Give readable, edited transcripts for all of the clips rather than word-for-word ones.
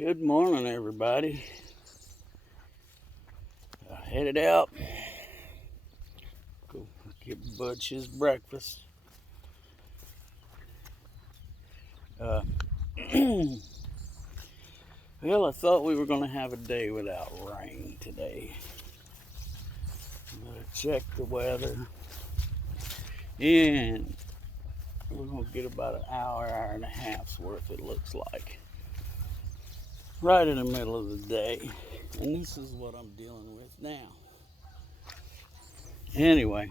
Good morning, everybody. Headed out. Go get Butch his breakfast. Well, I thought we were going to have a day without rain today. I'm going to check the weather. And we're going to get about an hour and a half's worth, it looks like. Right in the middle of the day. And this is what I'm dealing with now. Anyway,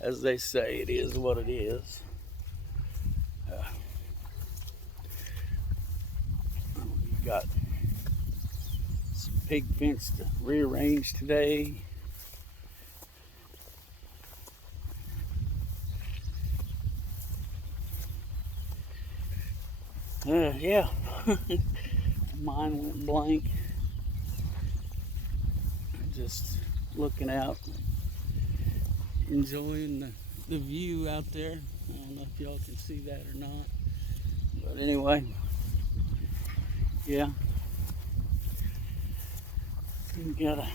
as they say, it is what it is. We got some pig fence to rearrange today. Yeah, mine went blank. Just looking out, enjoying the view out there. I don't know if y'all can see that or not, but anyway, yeah. I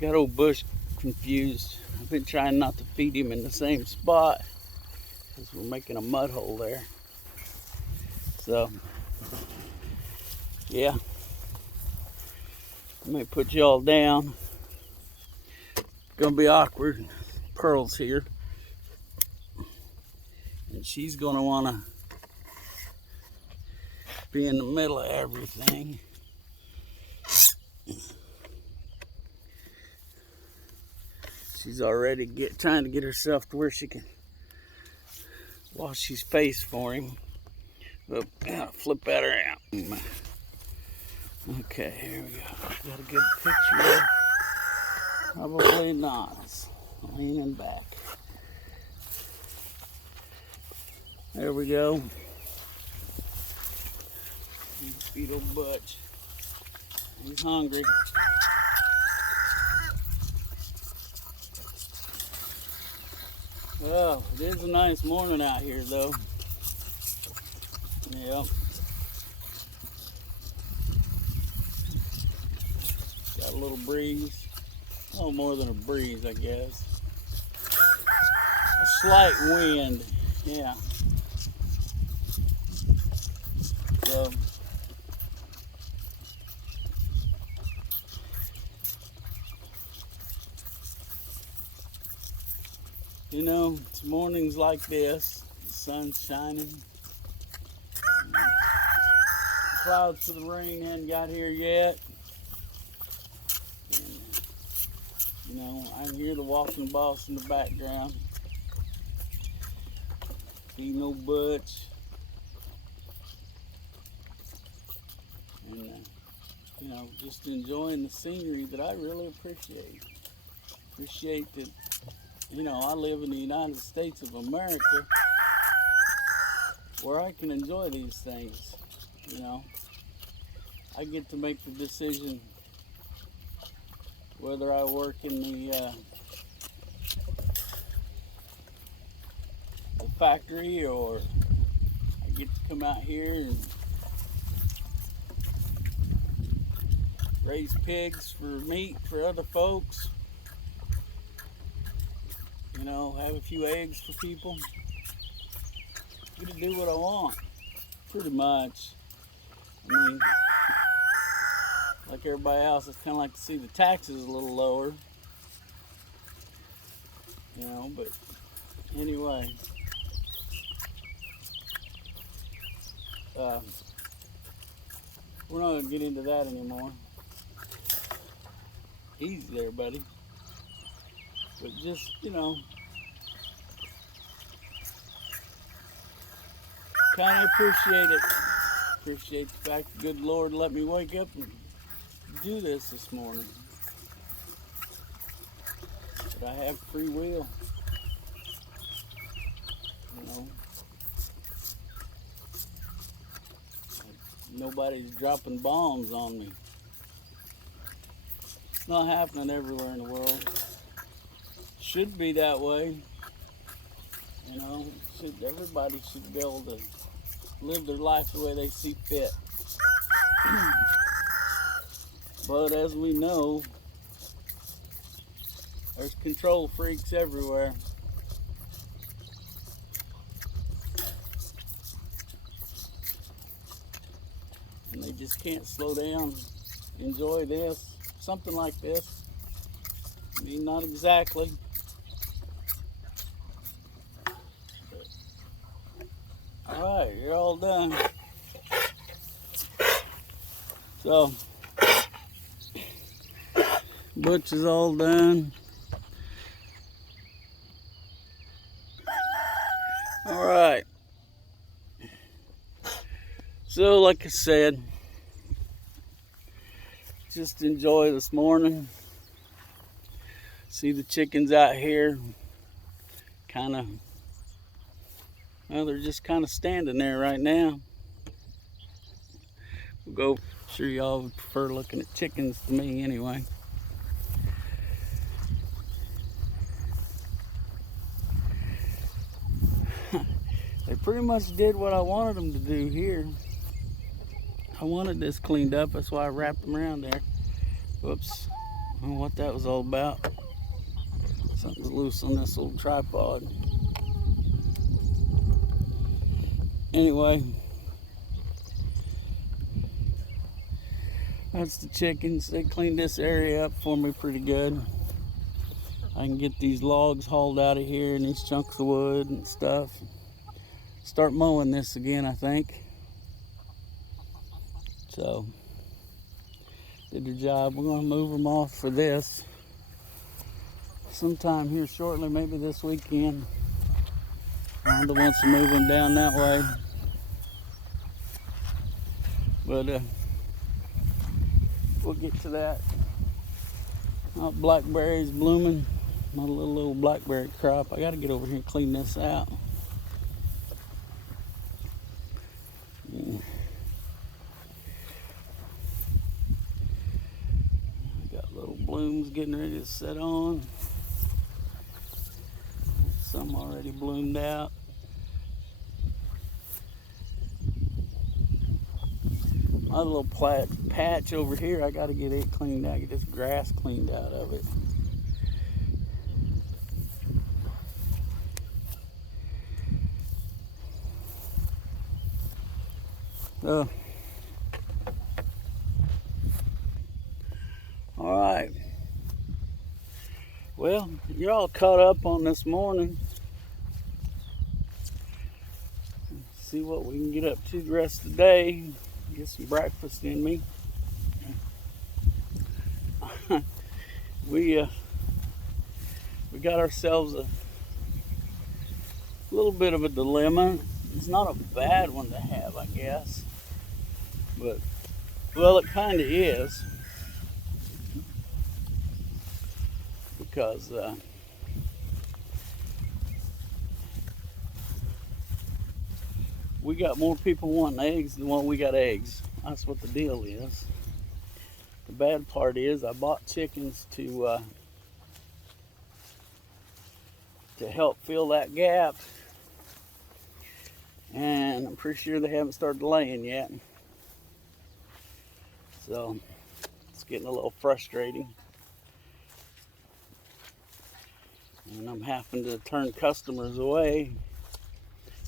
got old Bush confused. I've been trying not to feed him in the same spot because we're making a mud hole there. So, yeah. Let me put y'all down. It's gonna be awkward. Pearl's here, and she's gonna wanna be in the middle of everything. She's already trying to get herself to where she can wash his face for him. But flip that around. Okay, here we go. Got a good picture of. Probably not. It's leaning back. There we go. Feed old Butch. He's hungry. Well, it is a nice morning out here, though. Yeah. Got a little breeze. Oh, more than a breeze, I guess. A slight wind. Yeah. So, it's mornings like this. The sun's shining. Clouds for the rain hadn't got here yet. And, I can hear the walking boss in the background. He no Butch. And, just enjoying the scenery that I really appreciate. Appreciate that, I live in the United States of America where I can enjoy these things. I get to make the decision whether I work in the factory or I get to come out here and raise pigs for meat for other folks. Have a few eggs for people. Get to do what I want, pretty much. I mean, like everybody else, it's kind of like to see the taxes a little lower. But anyway. We're not going to get into that anymore. Easy there, buddy. But just, kind of appreciate it. Appreciate the fact the good Lord let me wake up and do this morning. But I have free will. Nobody's dropping bombs on me. It's not happening everywhere in the world. Should be that way. Everybody should be able to live their life the way they see fit. But as we know, there's control freaks everywhere. And they just can't slow down, enjoy this, something like this. I mean, not exactly. All right, you're all done. So, Butch is all done. All right. So, like I said, just enjoy this morning. See the chickens out here, kind of, well, they're just kind of standing there right now. We'll go. Sure, y'all would prefer looking at chickens to me anyway. They pretty much did what I wanted them to do here. I wanted this cleaned up, that's why I wrapped them around there. Whoops, I don't know what that was all about. Something's loose on this old tripod. Anyway, that's the chickens. They cleaned this area up for me pretty good. I can get these logs hauled out of here and these chunks of wood and stuff. Start mowing this again, I think. So, did the job. We're gonna move them off for this sometime here shortly, maybe this weekend. Rhonda wants to move them down that way. But we'll get to that. Oh, blackberries blooming. My little blackberry crop. I gotta get over here and clean this out. Got little blooms getting ready to set on. Some already bloomed out. My little patch over here, I got to get it cleaned out, get this grass cleaned out of it. All right. Well, you're all caught up on this morning. See what we can get up to the rest of the day. Get some breakfast in me. We got ourselves a little bit of a dilemma. It's not a bad one to have, I guess, but well, it kind of is, because we got more people wanting eggs than what we got eggs. That's what the deal is. The bad part is I bought chickens to help fill that gap, and I'm pretty sure they haven't started laying yet. So it's getting a little frustrating. And I'm having to turn customers away.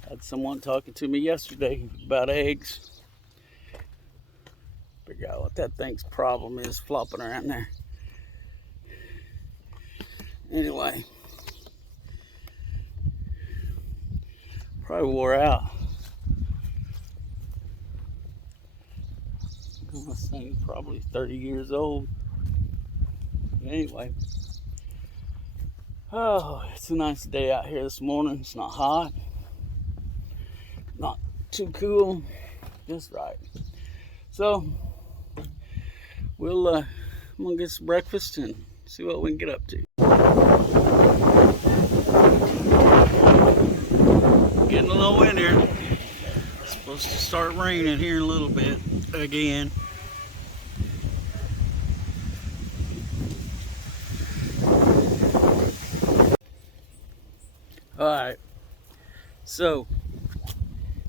I had someone talking to me yesterday about eggs. Figure out what that thing's problem is flopping around there. Anyway, probably wore out. This thing's probably 30 years old. Anyway, oh, it's a nice day out here this morning. It's not hot, not too cool, just right. So I'm gonna get some breakfast and see what we can get up to. Getting a little windier. It's supposed to start raining here in a little bit again. All right, so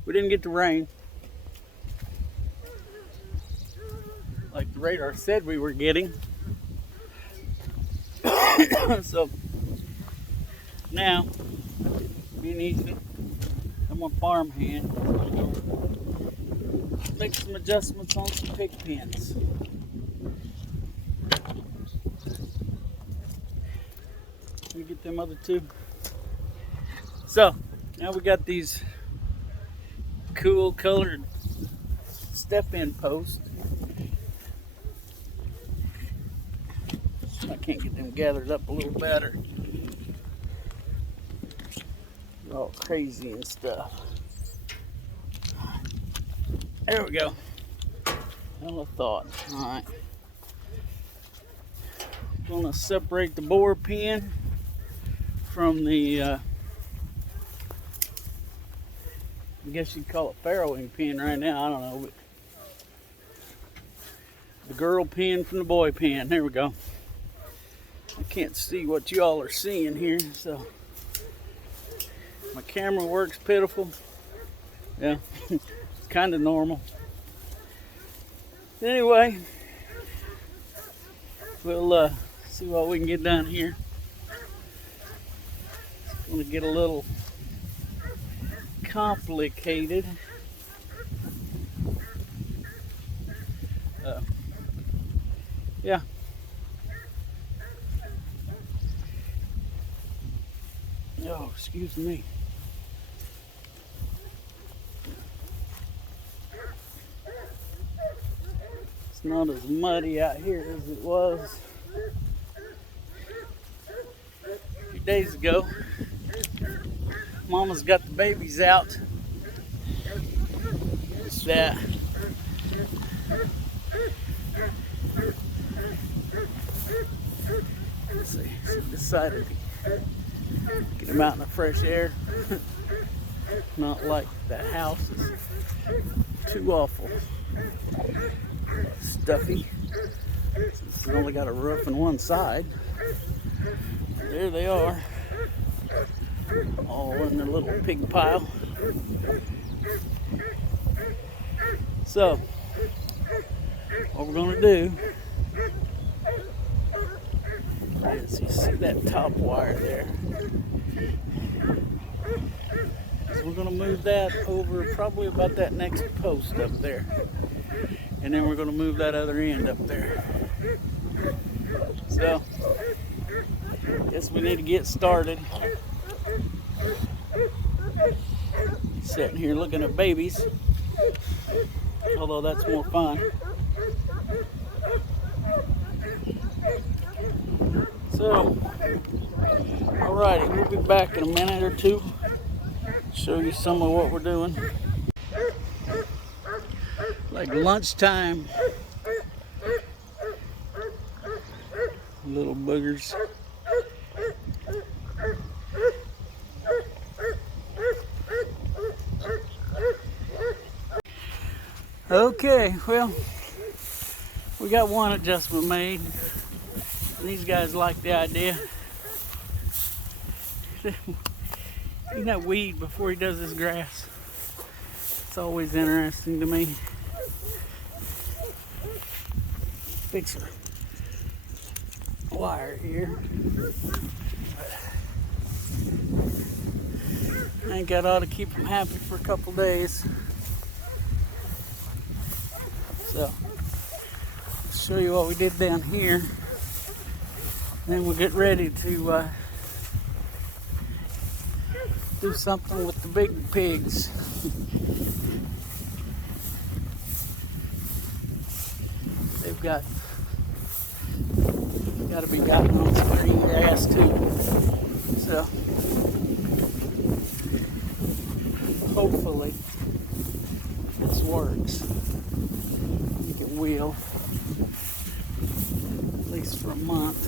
We didn't get the rain like the radar said we were getting. So now, me and Ethan, I'm a farmhand, make some adjustments on some pig pens. Let me get them other two. So now we got these cool colored step-in posts. I can't get them gathered up a little better. They're all crazy and stuff. There we go. Hell of thought. Alright. Gonna separate the boar pen from the I guess you'd call it farrowing pen right now, I don't know, but the girl pen from the boy pen. There we go. I can't see what y'all are seeing here, so my camera works pitiful. Yeah, kind of normal. Anyway, we'll see what we can get done here. It's going to get a little complicated. Yeah. Oh, excuse me. It's not as muddy out here as it was a few days ago. Mama's got the babies out. It's that. Let's see. She decided to get them out in the fresh air. Not like that house is too awful stuffy. Since it's only got a roof on one side. There they are. All in their little pig pile. So, what we're gonna do is, you see that top wire there? So we're gonna move that over probably about that next post up there. And then we're gonna move that other end up there. So, guess we need to get started. Sitting here looking at babies, although that's more fun. So, alrighty, we'll be back in a minute or two. Show you some of what we're doing. Like lunchtime. Little boogers. Okay, well, we got one adjustment made. These guys like the idea. Isn't that weed before he does his grass? It's always interesting to me. Fix a wire here. I think that ought to keep him happy for a couple days. So, I'll show you what we did down here. Then we'll get ready to do something with the big pigs. They've got to be gotten on some green grass too. So hopefully this works. I think it will, at least for a month.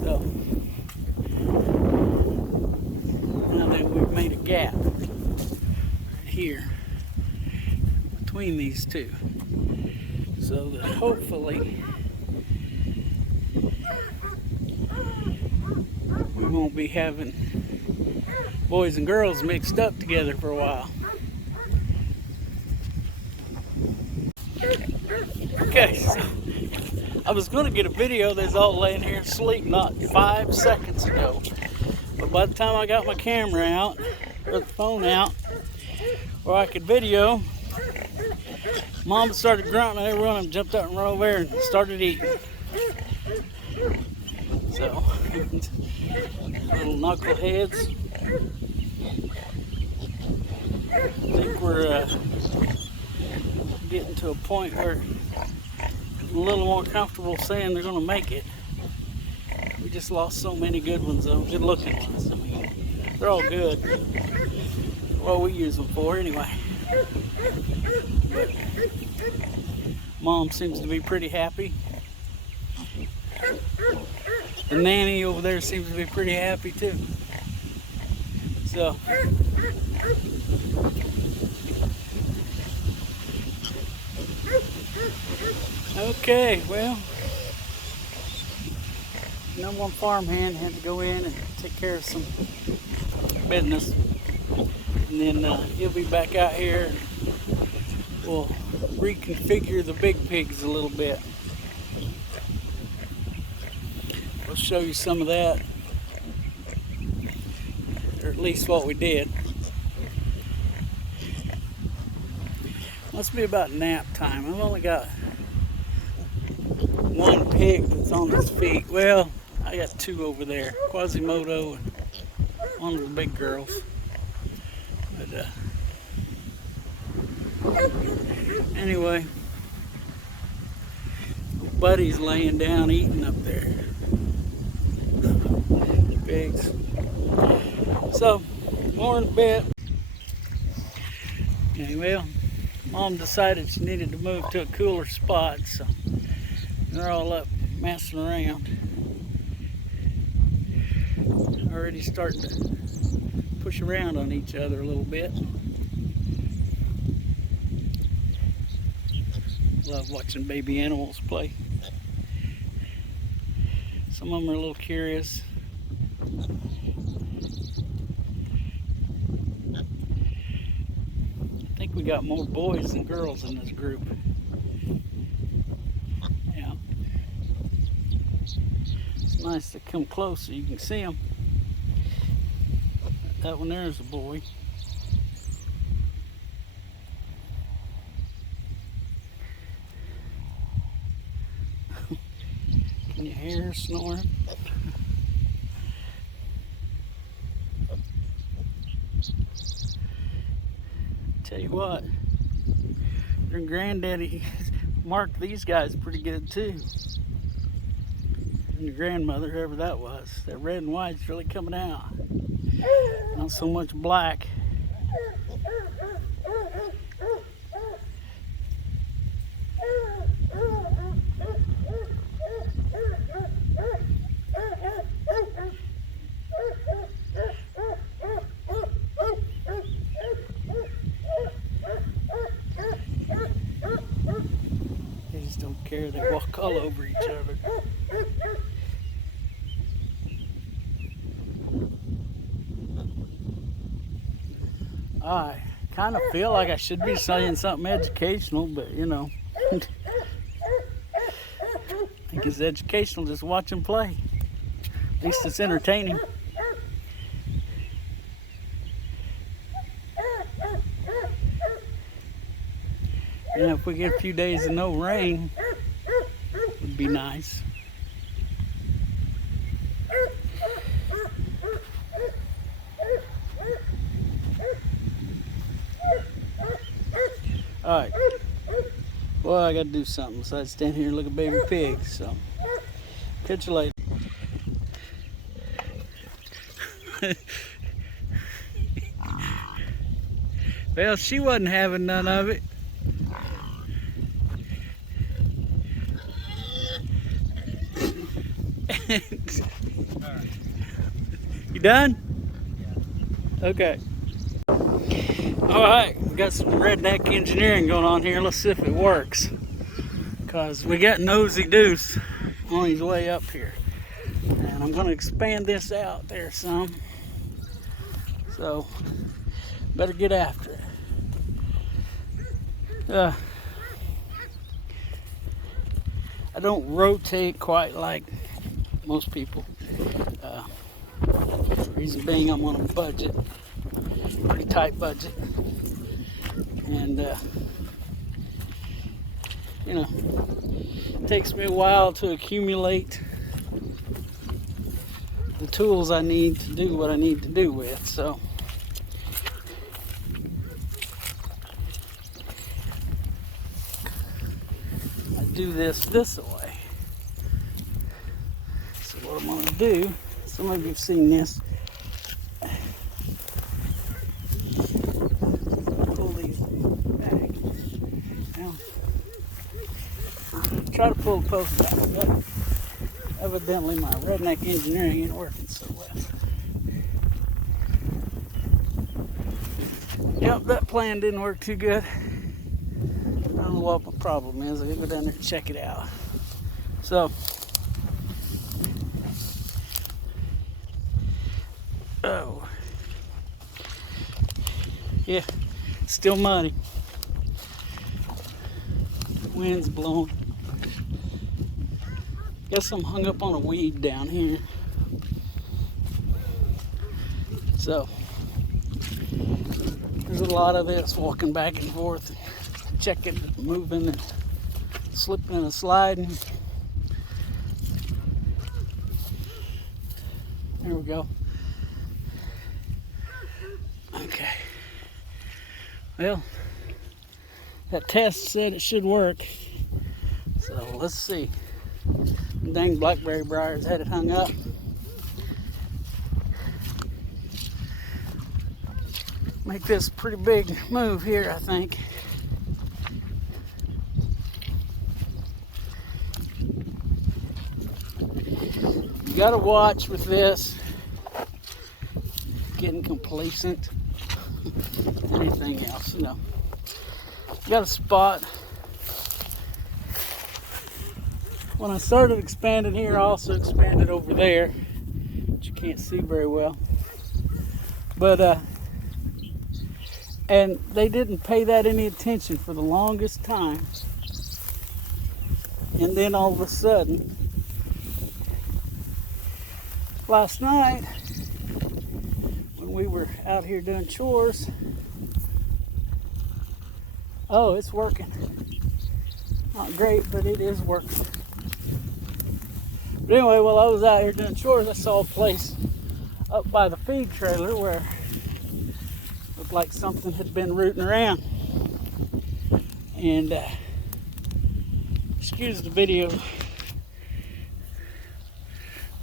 So now that we've made a gap here between these two, so that hopefully we won't be having boys and girls mixed up together for a while. Okay, so I was going to get a video that's all laying here asleep not 5 seconds ago. But by the time I got my camera out, or the phone out, where I could video, Mom started grunting and everyone and jumped up and ran over there and started eating. So, little knuckleheads. I think we're getting to a point where I'm a little more comfortable saying they're going to make it. We just lost so many good ones though, good looking ones. I mean, they're all good. Well, we use them for anyway. But Mom seems to be pretty happy. The nanny over there seems to be pretty happy too. So, okay, well, number one farmhand had to go in and take care of some business. And then he'll be back out here and we'll reconfigure the big pigs a little bit. We'll show you some of that, or at least what we did. Must be about nap time. I've only got one pig that's on his feet. Well, I got two over there, Quasimodo and one of the big girls. But anyway, Buddy's laying down eating up there. Pigs. So, more in a bit. Well, Mom decided she needed to move to a cooler spot, so they're all up messing around. Already starting to push around on each other a little bit. Love watching baby animals play. Some of them are a little curious. I think we got more boys than girls in this group. Yeah. It's nice to come close so you can see them. That one there is a boy. Can you hear her snoring? Tell you what, their granddaddy marked these guys pretty good too. And your grandmother, whoever that was, that red and white's really coming out. Not so much black. They just don't care. They walk all over each other. I kind of feel like I should be saying something educational, but you know, I think it's educational just watch them play. At least it's entertaining. Yeah, if we get a few days of no rain, it would be nice. Alright, well, I gotta do something besides stand here and look at baby pigs, so catch you later. Well, she wasn't having none of it. You done? Okay. Alright, we got some redneck engineering going on here. Let's see if it works. Because we got Nosy Deuce on his way up here. And I'm I'm going to expand this out there some. So, better get after it. I don't rotate quite like most people. Reason being, I'm on a budget, pretty tight budget, and you know, it takes me a while to accumulate the tools I need to do what I need to do with. So I do this way. So what I'm going to do, some of you have seen this. Pull these back. Now, try to pull the post back, but evidently my redneck engineering ain't working so well. Yep, that plan didn't work too good. I don't know what my problem is. I gotta go down there and check it out. So, oh, yeah, still muddy. Wind's blowing. Guess I'm hung up on a weed down here. So, there's a lot of this walking back and forth, checking, moving, and slipping and sliding. There we go. Okay. Well, that test said it should work. So let's see. Dang blackberry briars had it hung up. Make this a pretty big move here, I think. You gotta watch with this, getting complacent. Anything else, you know. You got a spot. When I started expanding here, I also expanded over there, which you can't see very well. But and they didn't pay that any attention for the longest time. And then all of a sudden, last night, when we were out here doing chores, oh, it's working. Not great, but it is working. But anyway, while I was out here doing chores, I saw a place up by the feed trailer where it looked like something had been rooting around. And excuse the video.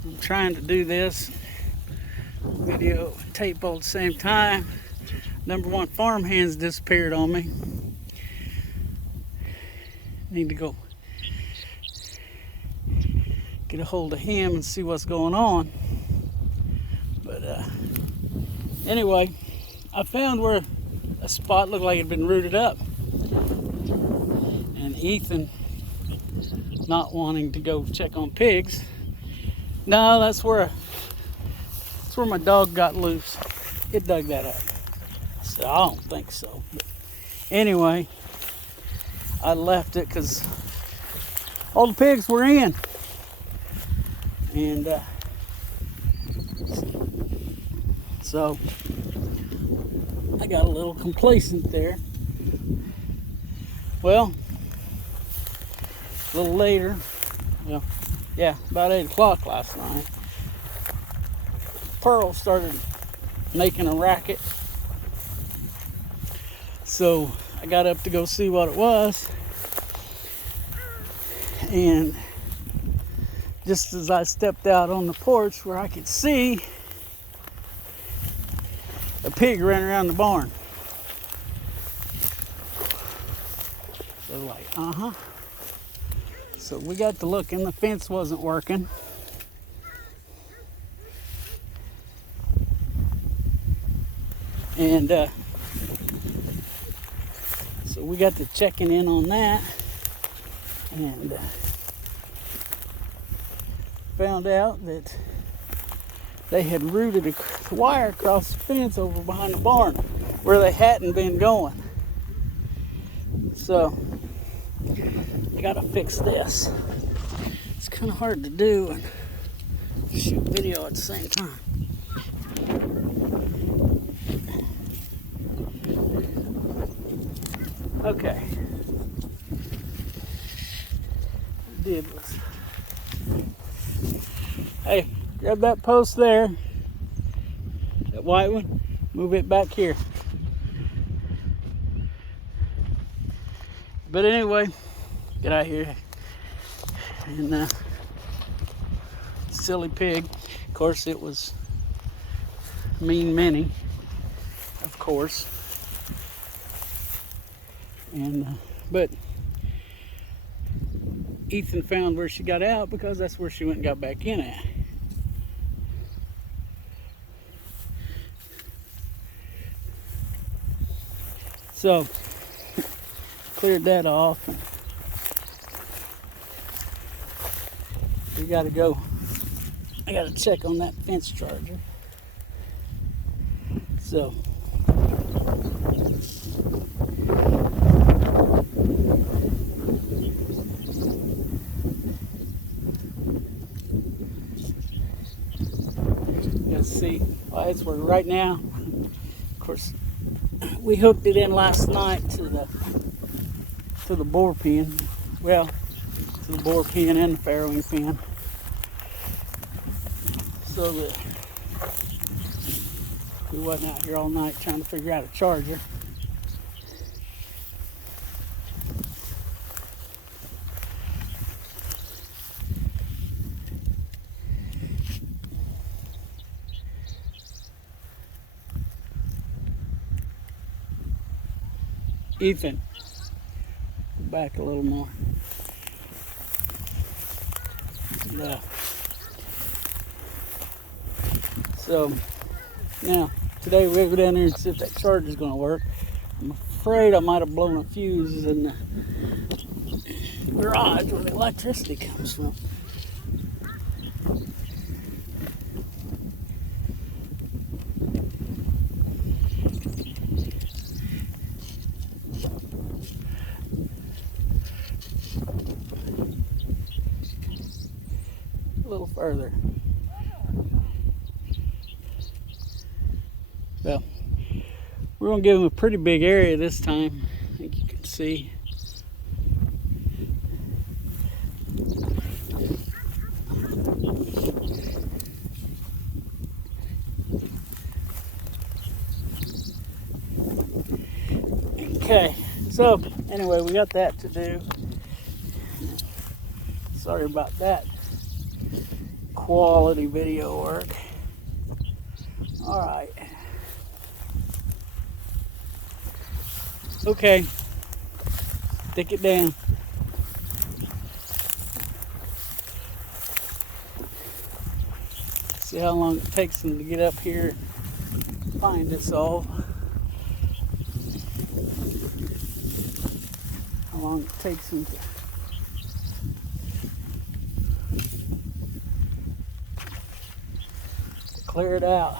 I'm trying to do this video and tape all at the same time. Number one, farmhand's disappeared on me. Need to go get a hold of him and see what's going on. But anyway, I found where a spot looked like it had been rooted up. And Ethan, not wanting to go check on pigs, no, that's where my dog got loose. It dug that up. So I don't think so. But anyway, I left it because all the pigs were in. And so I got a little complacent there. Well, a little later, well, yeah, about 8 o'clock last night, Pearl started making a racket. So I got up to go see what it was. And just as I stepped out on the porch where I could see, a pig ran around the barn. So like, So we got to looking, the fence wasn't working. And so we got to checking in on that. And found out that they had rooted a wire across the fence over behind the barn where they hadn't been going. So I gotta fix this. It's kind of hard to do and shoot video at the same time. Okay. What I did was, hey, grab that post there, that white one, move it back here. But anyway, get out here. And silly pig, of course it was Mean Minnie, of course. And but Ethan found where she got out because that's where she went and got back in at. So cleared that off. We gotta go. I gotta check on that fence charger. So let's see. Well, that's where right now. Of course, we hooked it in last night to the boar pen. Well, to the boar pen and the farrowing pen, so that we wasn't out here all night trying to figure out a charger. Ethan, back a little more. Yeah. So now today we'll go down there and see if that charger's going to work. I'm afraid I might have blown a fuse in the garage where the electricity comes from. A little further. Well, we're going to give him a pretty big area this time. I think you can see. Okay, so anyway, we got that to do. Sorry about that quality video work. All right. Okay. Stick it down. See how long it takes them to get up here and find us all. How long it takes them to clear it out.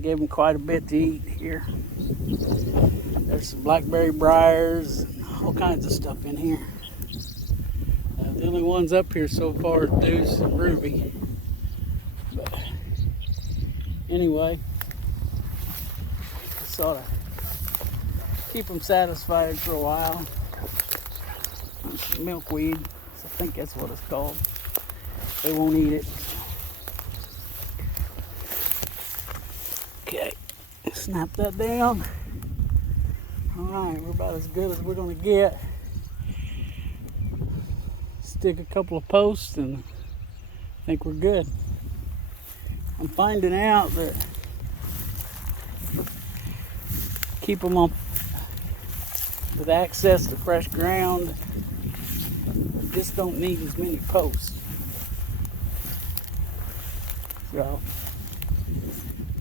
Gave them quite a bit to eat here. There's some blackberry briars and all kinds of stuff in here. The only ones up here so far are Deuce and Ruby. But anyway, sort of keep them satisfied for a while. Milkweed, I think that's what it's called. They won't eat it. Okay, snap that down. Alright, we're about as good as we're going to get. Stick a couple of posts and I think we're good. I'm finding out that keep them on with access to fresh ground, just don't need as many posts. So,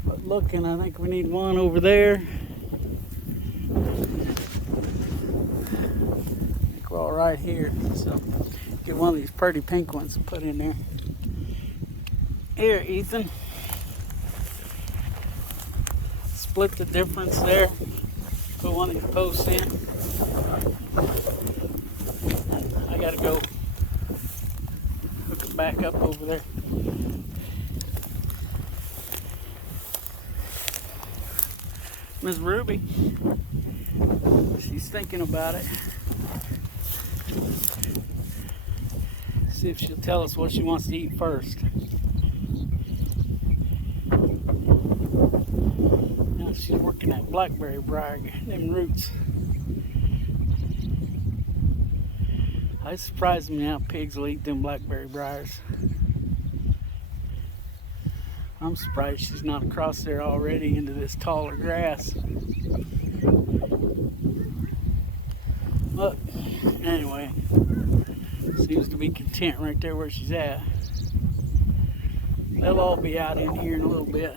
but looking, I think we need one over there. I think we're all right here. So get one of these pretty pink ones and put in there. Here, Ethan. Split the difference there. Put one of these posts in. I gotta go hook it back up over there. Miss Ruby, she's thinking about it. See if she'll tell us what she wants to eat first. Now she's working that blackberry briar, them roots. It surprises me how pigs will eat them blackberry briars. I'm surprised she's not across there already into this taller grass. But anyway, seems to be content right there where she's at. They'll all be out in here in a little bit.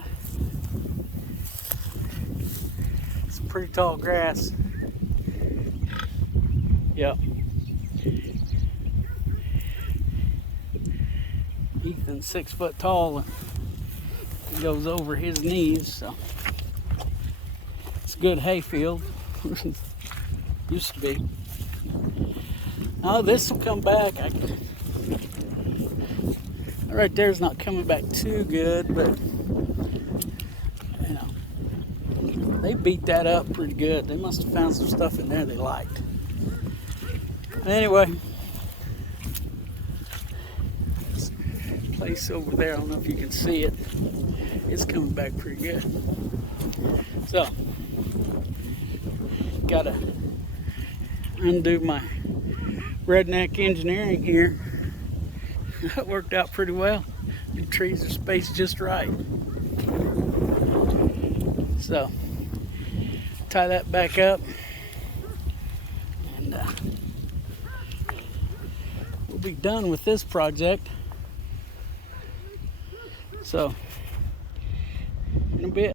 It's pretty tall grass. Yep. Ethan's 6 foot tall and he goes over his knees, so it's a good hay field. Used to be. Oh, this will come back. Right there's not coming back too good, but you know, they beat that up pretty good. They must have found some stuff in there they liked. Anyway, this place over there, I don't know if you can see it. It's coming back pretty good. So, gotta undo my redneck engineering here. That worked out pretty well. The trees are spaced just right. So, tie that back up. And we'll be done with this project. So, in a bit.